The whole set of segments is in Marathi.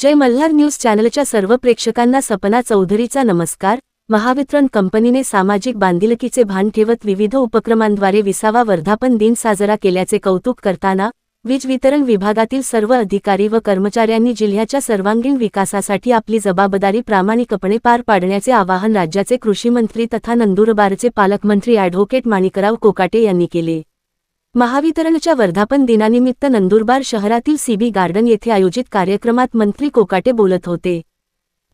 जय मल्हार न्यूज चॅनलच्या सर्व प्रेक्षकांना सपना चौधरीचा नमस्कार. महावितरण कंपनीने सामाजिक बांधिलकीचे भान ठेवत विविध उपक्रमांद्वारे विसावा वर्धापन दिन साजरा केल्याचे कौतुक करताना वीज वितरण विभागातील सर्व अधिकारी व कर्मचाऱ्यांनी जिल्ह्याच्या सर्वांगीण विकासासाठी आपली जबाबदारी प्रामाणिकपणे पार पाडण्याचे आवाहन राज्याचे कृषीमंत्री तथा नंदुरबारचे पालकमंत्री ॲडव्होकेट माणिकराव कोकाटे यांनी केले. महावितरणच्या वर्धापन दिनानिमित्त नंदुरबार शहरातील सीबी गार्डन येथे आयोजित कार्यक्रमात मंत्री कोकाटे बोलत होते.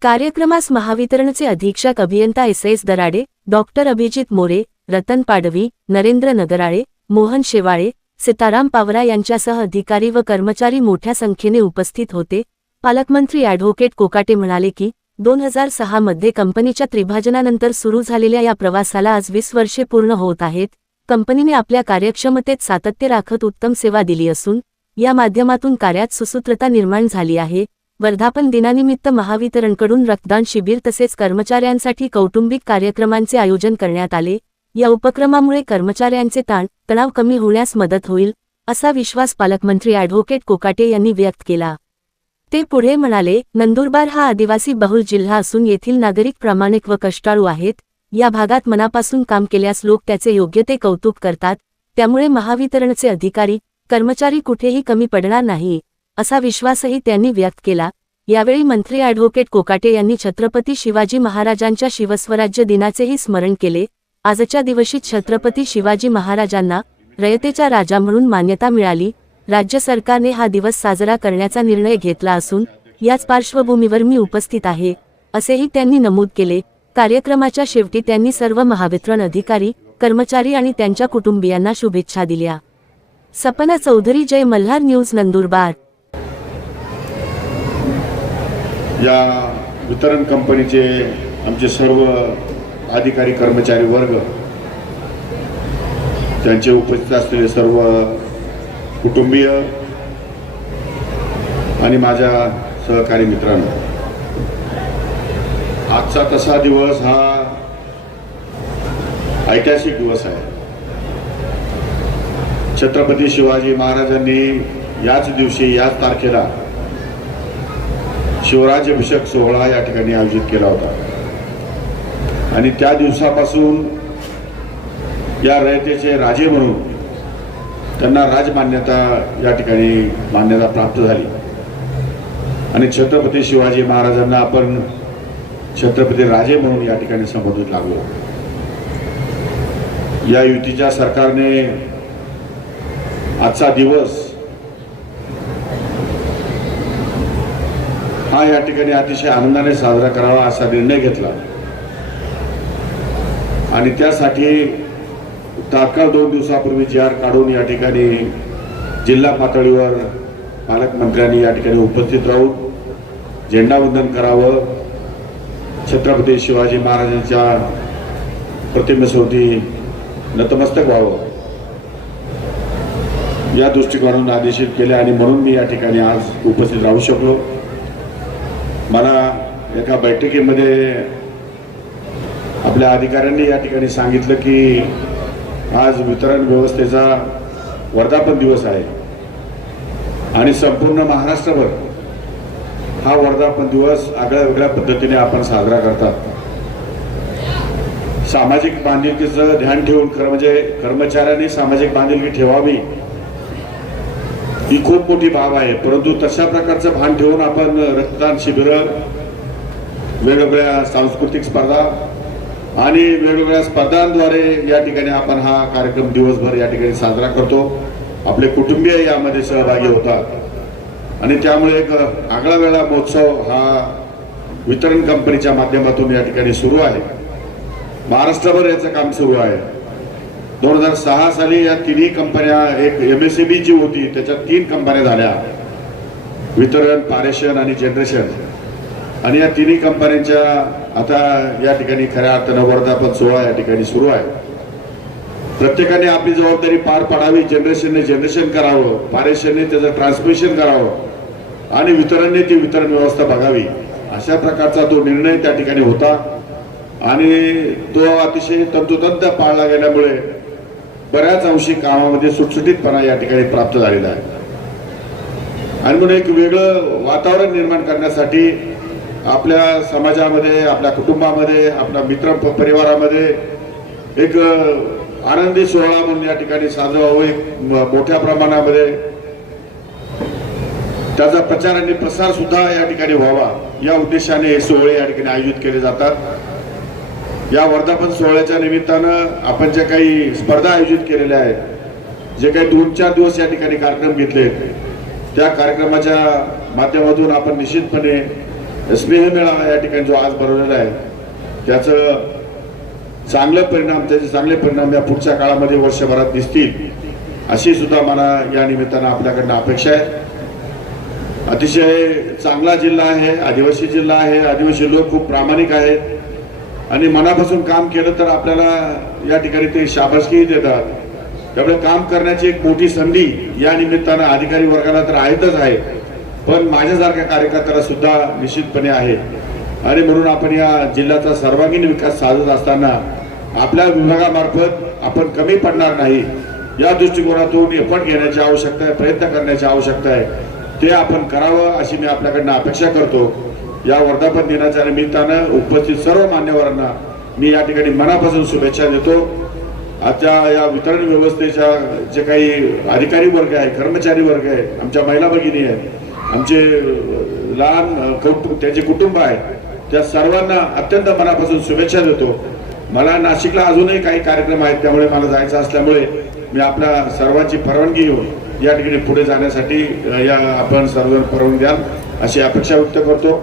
कार्यक्रमास महावितरणचे अधीक्षक अभियंता S S Darade doctor Abhijit More Ratan Padvi Narendra Nagarale Mohan Shewale Sitaram Pawara यांच्यासह अधिकारी व कर्मचारी मोठ्या संख्येने उपस्थित होते. पालकमंत्री ॲडव्होकेट कोकाटे म्हणाले की दोन हजार सहा मध्ये कंपनीच्या त्रिभाजनानंतर सुरू झालेल्या या प्रवासाला आज वीस वर्षे पूर्ण होत आहेत. कंपनीने आपल्या कार्यक्षमतेत सातत्य राखत उत्तम सेवा दिली असून या माध्यमातून कार्यात सुसूत्रता निर्माण झाली आहे. वर्धापन दिनानिमित्त महावितरणकडून रक्तदान शिबिर तसेच कर्मचाऱ्यांसाठी कौटुंबिक कार्यक्रमांचे आयोजन करण्यात आले. या उपक्रमामुळे कर्मचाऱ्यांचे ताण तणाव कमी होण्यास मदत होईल असा विश्वास पालकमंत्री ॲडव्होकेट कोकाटे यांनी व्यक्त केला. ते पुढे म्हणाले नंदुरबार हा आदिवासी बहुल जिल्हा असून येथील नागरिक प्रामाणिक व कष्टाळू आहेत. या भागात मनापासून काम केल्यास लोक त्याचे योग्य ते कौतुक करतात त्यामुळे महावितरणचे अधिकारी कर्मचारी कुठेही कमी पडणार नाही असा विश्वासही त्यांनी व्यक्त केला. यावेळी मंत्री ॲडव्होकेट कोकाटे यांनी छत्रपती शिवाजी महाराजांच्या शिवस्वराज्य दिनाचेही स्मरण केले. आजच्या दिवशी छत्रपती शिवाजी महाराजांना रयतेचा राजा म्हणून मान्यता मिळाली. राज्य सरकारने हा दिवस साजरा करण्याचा निर्णय घेतला असून याच पार्श्वभूमीवर मी उपस्थित आहे असेही त्यांनी नमूद केले. कार्यक्रमाच्या शेवटी त्यांनी सर्व महावितरण अधिकारी कर्मचारी आणि त्यांच्या कुटुंबियांना शुभेच्छा दिल्या. सपना चौधरी जय मल्हार न्यूज नंदुरबार. या वितरण कंपनीचे आमचे सर्व अधिकारी कर्मचारी वर्ग त्यांचे उपस्थित असलेले सर्व कुटुंबीय आणि माझ्या सहकारी मित्रांनो आजचा तसा दिवस हा ऐतिहासिक दिवस आहे. छत्रपती शिवाजी महाराजांनी याच दिवशी याच तारखेला शिवराज्याभिषेक सोहळा या ठिकाणी आयोजित केला होता. आणि त्या दिवसापासून या रयतेचे राजे म्हणून त्यांना राजमान्यता या ठिकाणी मान्यता प्राप्त झाली. आणि छत्रपती शिवाजी महाराजांना आपण छत्रपती राजे म्हणून या ठिकाणी संबोधित लागलो. या युतीच्या सरकारने आजचा दिवस हा या ठिकाणी अतिशय आनंदाने साजरा करावा असा निर्णय घेतला. आणि त्यासाठी तात्काळ दोन दिवसापूर्वी जी आर काढून या ठिकाणी जिल्हा पातळीवर पालकमंत्र्यांनी या ठिकाणी उपस्थित राहून झेंडावंदन करावं छत्रपती शिवाजी महाराजांच्या प्रतिमेसोबती नतमस्तक व्हावं. या दृष्टिकोनातून आदेशित केले आणि म्हणून मी या ठिकाणी आज उपस्थित राहू शकलो. मला एका बैठकीमध्ये आपल्या अधिकाऱ्यांनी या ठिकाणी सांगितलं की आज वितरण व्यवस्थेचा वर्धापन दिवस आहे आणि संपूर्ण महाराष्ट्रभर हा वर्धापन दिवस आगळ्या वेगळ्या पद्धतीने आपण साजरा करतात. सामाजिक बांधिलकीचं ध्यान ठेवून खरं म्हणजे कर्मचाऱ्यांनी सामाजिक बांधिलकी ठेवावी ही खूप मोठी बाब आहे. परंतु तशा प्रकारचं भान ठेवून आपण रक्तदान शिबिरं वेगवेगळ्या सांस्कृतिक स्पर्धा आणि वेगवेगळ्या स्पर्धांद्वारे या ठिकाणी आपण हा कार्यक्रम दिवसभर या ठिकाणी साजरा करतो. आपले कुटुंबीय यामध्ये सहभागी होतात. आणि त्यामुळे एक आगळा वेळा महोत्सव हा वितरण कंपनीच्या माध्यमातून या ठिकाणी सुरू आहे. महाराष्ट्रभर याचं काम सुरू आहे. दोन हजार सहा साली या तिन्ही कंपन्या एक एम एस जी होती त्याच्यात तीन कंपन्या झाल्या. वितरण पारेषण आणि जनरेशन. आणि या तिन्ही कंपन्यांच्या आता या ठिकाणी खऱ्या अर्थानं वर्धापन सोहळा या ठिकाणी सुरू आहे. प्रत्येकाने आपली जबाबदारी पार पाडावी जनरेशनने जनरेशन करावं पारेषणने त्याचं ट्रान्समिशन करावं. आणि वितरणने ती वितरण व्यवस्था बघावी. अशा प्रकारचा तो निर्णय त्या ठिकाणी होता. आणि तो अतिशय तंतोतंत पाळला गेल्यामुळे बऱ्याच अंशी कामामध्ये सुटसुटीतपणा या ठिकाणी प्राप्त झालेला आहे. आणि म्हणून एक वेगळं वातावरण निर्माण करण्यासाठी आपल्या समाजामध्ये आपल्या कुटुंबामध्ये आपल्या मित्र परिवारामध्ये एक आनंदी सोहळा म्हणून या ठिकाणी साजरा व्हावं एक मोठ्या प्रमाणामध्ये त्याचा प्रचार आणि प्रसार सुद्धा या ठिकाणी व्हावा या उद्देशाने हे सोहळे या ठिकाणी आयोजित केले जातात. या वर्धापन सोहळ्याच्या निमित्तानं आपण ज्या काही स्पर्धा आयोजित केलेल्या आहेत जे काही दोन चार दिवस या ठिकाणी कार्यक्रम घेतले त्या कार्यक्रमाच्या माध्यमातून आपण निश्चितपणे स्नेह मेळावा या ठिकाणी जो आज भरवलेला आहे त्याचं चांगलं परिणाम त्याचे चांगले परिणाम या पुढच्या काळामध्ये वर्षभरात दिसतील अशी सुद्धा मला या निमित्तानं आपल्याकडनं अपेक्षा आहे. अतिशय चांगला जिल्हा आहे आदिवासी जिल्हा आहे आदिवासी लोक खूप प्रामाणिक आहेत. आणि मनापासून काम केलं तर आपल्याला या ठिकाणी ते शाबासकीही देतात. त्यामुळे काम करण्याची एक मोठी संधी या निमित्तानं अधिकारी वर्गाला तर आहेतच आहे. पण माझ्यासारख्या कार्यकर्त्याला सुद्धा निश्चितपणे आहे. आणि म्हणून आपण या जिल्ह्याचा सर्वांगीण विकास साधत असताना आपल्या विभागामार्फत आपण कमी पडणार नाही. या दृष्टिकोनातून एफर्ट घेण्याची आवश्यकता आहे प्रयत्न करण्याची आवश्यकता आहे. ते आपण करावं अशी मी आपल्याकडनं अपेक्षा करतो. या वर्धापन दिनाच्या निमित्तानं उपस्थित सर्व मान्यवरांना मी या ठिकाणी मनापासून शुभेच्छा देतो. आजच्या या वितरण व्यवस्थेच्या जे काही अधिकारी वर्ग आहे कर्मचारी वर्ग आहे आमच्या महिला भगिनी आहेत आमचे लहान कौटुंब त्यांचे कुटुंब आहे त्या सर्वांना अत्यंत मनापासून शुभेच्छा देतो. मला नाशिकला अजूनही काही कार्यक्रम आहेत त्यामुळे मला जायचं असल्यामुळे मी आपल्या सर्वांची परवानगी घेऊन या ठिकाणी पुढे जाण्यासाठी या आपण सर्वांना परवून द्याल अशी अपेक्षा व्यक्त करतो.